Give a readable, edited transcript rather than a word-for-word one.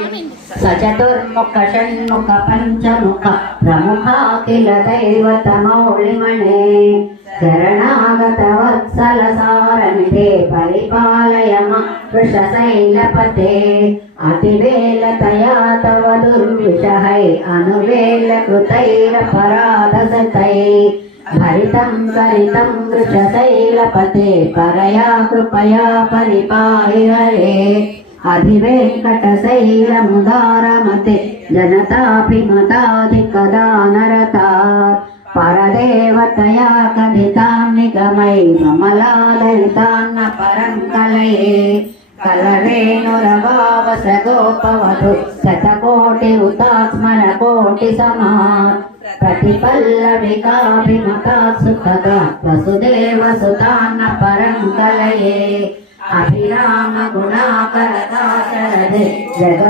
सचतुर्मुख षण्मुख पंचमुख प्रमुखाखिल दैवतमौलिमणे शरणागत वत्सल सारनिधे परिपालय वृषशैलपते अतिवेलतया तव दुर्विषहै अनुवेल कृतैरपराधसतै भरितं सरितं वृषशैलपते परया कृपया परिपाहि हरे अधिवेङ्कटशैलमुदारमते जनताभिमताधिकदानरता परदेवतया कथितां निगमै ममलादयितान्न परं कलये कलरेणुरवावस गोपवधु शतकोटि हुतात्मनकोटि समा प्रतिपल्लविकाभिमतात् सुखदा वसुदेवसुतान्न परं कलये अभिराम गुणाकर दाशरथे जगत्